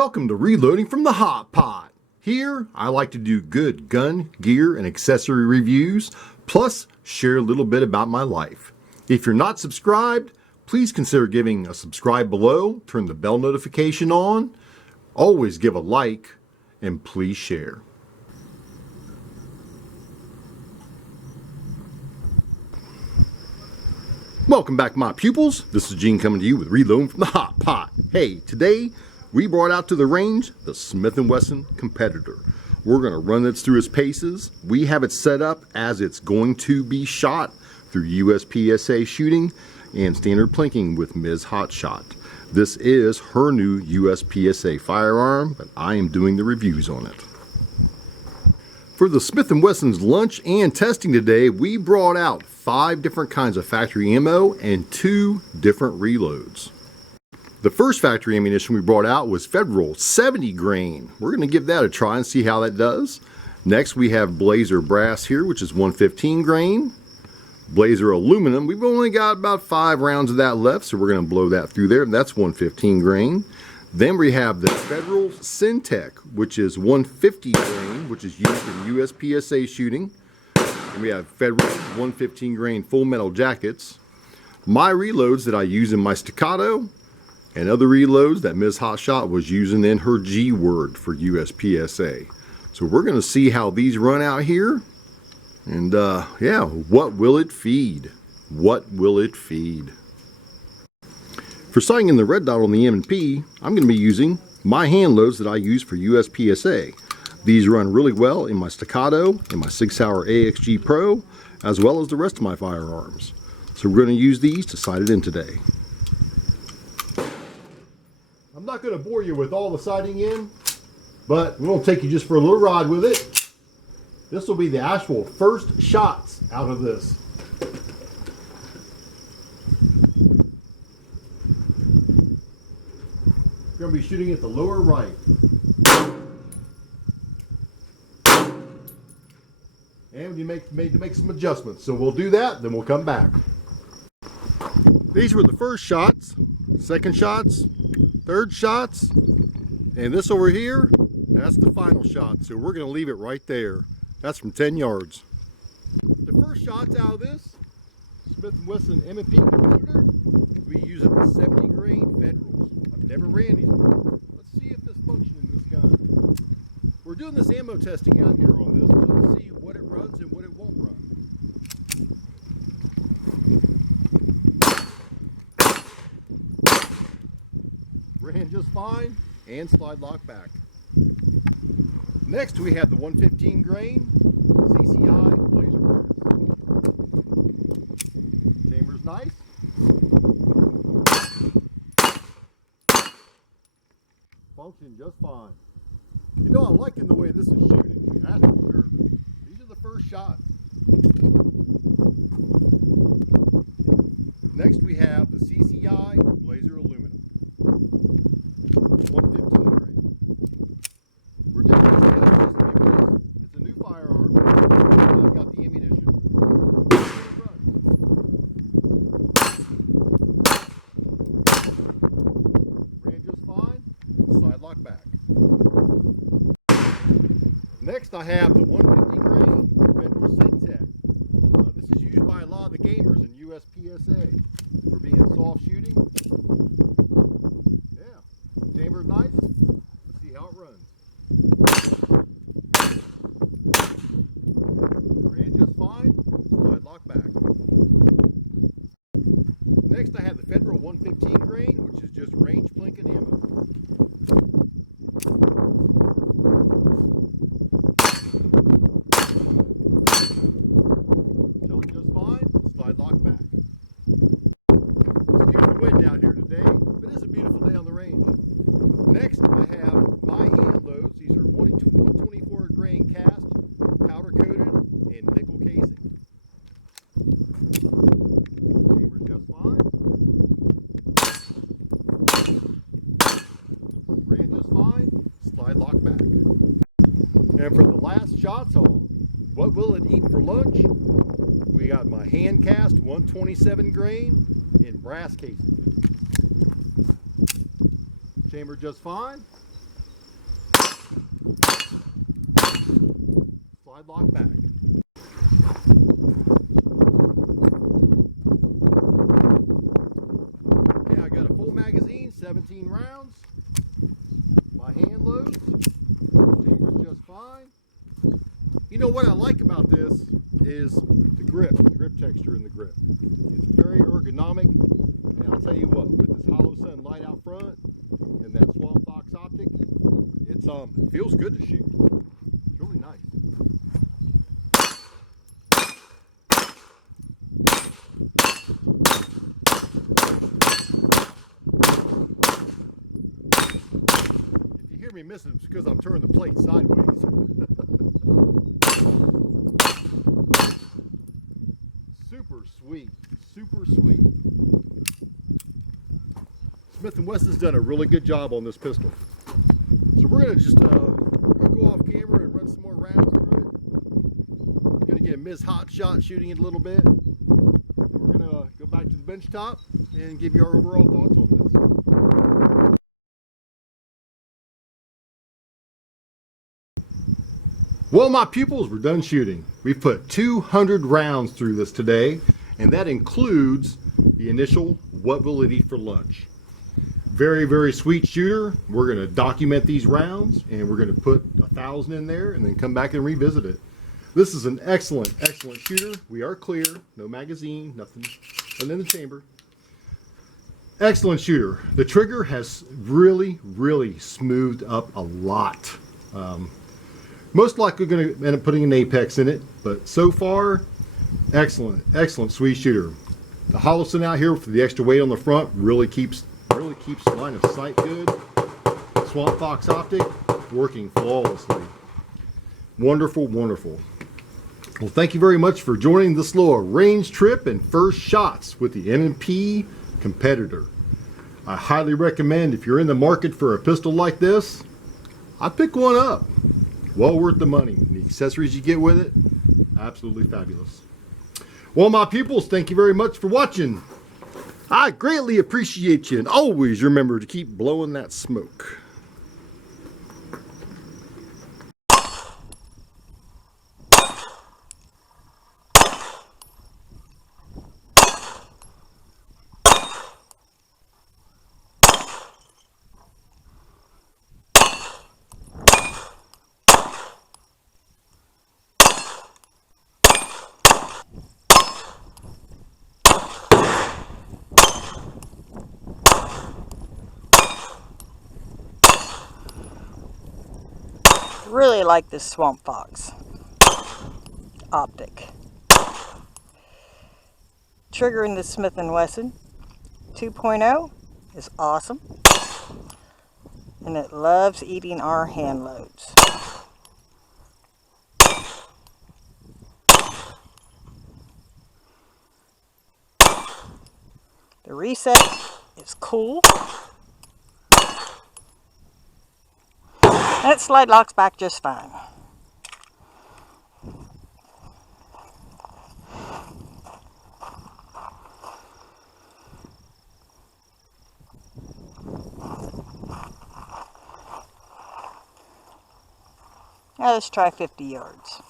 Welcome to Reloading from the Hot Pot. Here, I like to do good gun, gear, and accessory reviews, plus share a little bit about my life. If you're not subscribed, please consider giving a subscribe below, turn the bell notification on, always give a like, and please share. Welcome back, my pupils. This is Gene coming to you with Reloading from the Hot Pot. Hey, today we brought out to the range the Smith & Wesson Competitor. We're going to run this through its paces. We have it set up as it's going to be shot through USPSA shooting and standard plinking with Ms. Hot Shot. This is her new USPSA firearm, but I am doing the reviews on it. For the Smith & Wesson's lunch and testing today, we brought out 5 different kinds of factory ammo and 2 different reloads. The first factory ammunition we brought out was Federal 70 grain. We're going to give that a try and see how that does. Next we have Blazer brass here, which is 115 grain. Blazer aluminum, we've only got about 5 rounds of that left, so we're going to blow that through there. That's 115 grain. Then we have the Federal Syntech, which is 150 grain, which is used in USPSA shooting. And we have Federal 115 grain full metal jackets. My reloads that I use in my staccato, and other reloads that Ms. Hot Shot was using in her G word for USPSA. So we're going to see how these run out here. And yeah, what will it feed? What will it feed? For sighting in the red dot on the M&P, I'm going to be using my hand loads that I use for USPSA. These run really well in my staccato, in my Sig Sauer AXG Pro, as well as the rest of my firearms. So we're going to use these to sight it in today. I'm not going to bore you with all the sighting in, but we're going to take you just for a little ride with it. This will be the actual first shots out of this. We're going to be shooting at the lower right. And we need to make some adjustments. So we'll do that, then we'll come back. These were the first shots, second shots, third shots, and this over here, that's the final shot. So we're going to leave it right there. That's from 10 yards. The first shots out of this Smith & Wesson M&P Competitor, we use it with 70 grain Federals. I've never ran these before. Let's see if this functions in this gun. We're doing this ammo testing out here on this just to see what it runs and what it won't run. Ran just fine, and slide lock back. Next we have the 115 grain CCI Blazer brass. Chamber's nice. Function just fine. You know, I'm liking the way this is shooting, that's for sure. These are the first shots. Next we have the CCI Blazer aluminum. 115 grain. We're doing this because it's a new firearm. I've got the ammunition. Ran just fine. Slide lock back. Next I have the 150 grain Federal Syntech. This is used by a lot of the gamers in USPSA for being soft shooting. Chamber's nice. Let's see how it runs. Ran just fine. Slide lock back. Next I have the Federal 115 grain, which is just range blinking ammo. Shot just fine. Slide lock back. It's beautiful wind out here today, but it is a beautiful day on the range. Next, I have my hand loads. These are 124 grain cast, powder coated, and nickel casing. Chamber's just fine. Ran just fine. Slide lock back. And for the last shots on what will it eat for lunch? We got my hand cast 127 grain in brass casing. Chamber just fine. lock back. Okay, I got a full magazine, 17 rounds. My hand loads. Chamber's just fine. You know what I like about this is the grip texture in the grip. It's very ergonomic, and I'll tell you what, with this hollow sun light out front and that Swamp Fox optic, it feels good to shoot. It's really nice. If you hear me missing, it's because I'm turning the plate sideways. Super sweet, super sweet. Smith & Wesson's done a really good job on this pistol. So we're gonna just go off camera and run some more rounds through it. Gonna get a Ms. Hot Shot shooting it a little bit. And we're gonna go back to the bench top and give you our overall thoughts on this. Well, my pupils, we're done shooting. We've put 200 rounds through this today, and that includes the initial what will it eat for lunch. Very, very sweet shooter. We're going to document these rounds, and we're going to put 1,000 in there and then come back and revisit it. This is an excellent, excellent shooter. We are clear, no magazine, nothing in the chamber. Excellent shooter. The trigger has really, really smoothed up a lot. Most likely going to end up putting an apex in it, but so far, excellent, excellent sweet shooter. The hollow sun out here for the extra weight on the front really keeps line of sight good. Swamp Fox optic working flawlessly. Wonderful, wonderful. Well, thank you very much for joining this little range trip and first shots with the M&P Competitor. I highly recommend, if you're in the market for a pistol like this, I'd pick one up. Well worth the money. The accessories you get with it, absolutely fabulous. Well, my pupils, thank you very much for watching. I greatly appreciate you, and always remember to keep blowing that smoke. Really like this Swamp Fox optic. Trigger in the Smith & Wesson 2.0 is awesome, and it loves eating our hand loads. The reset is cool. That slide locks back just fine. Now let's try 50 yards.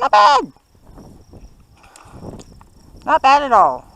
Not bad. Not bad at all.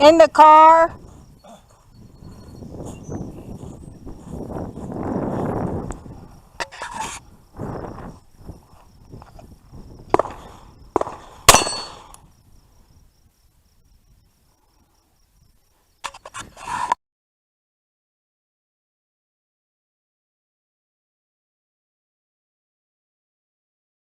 In the car.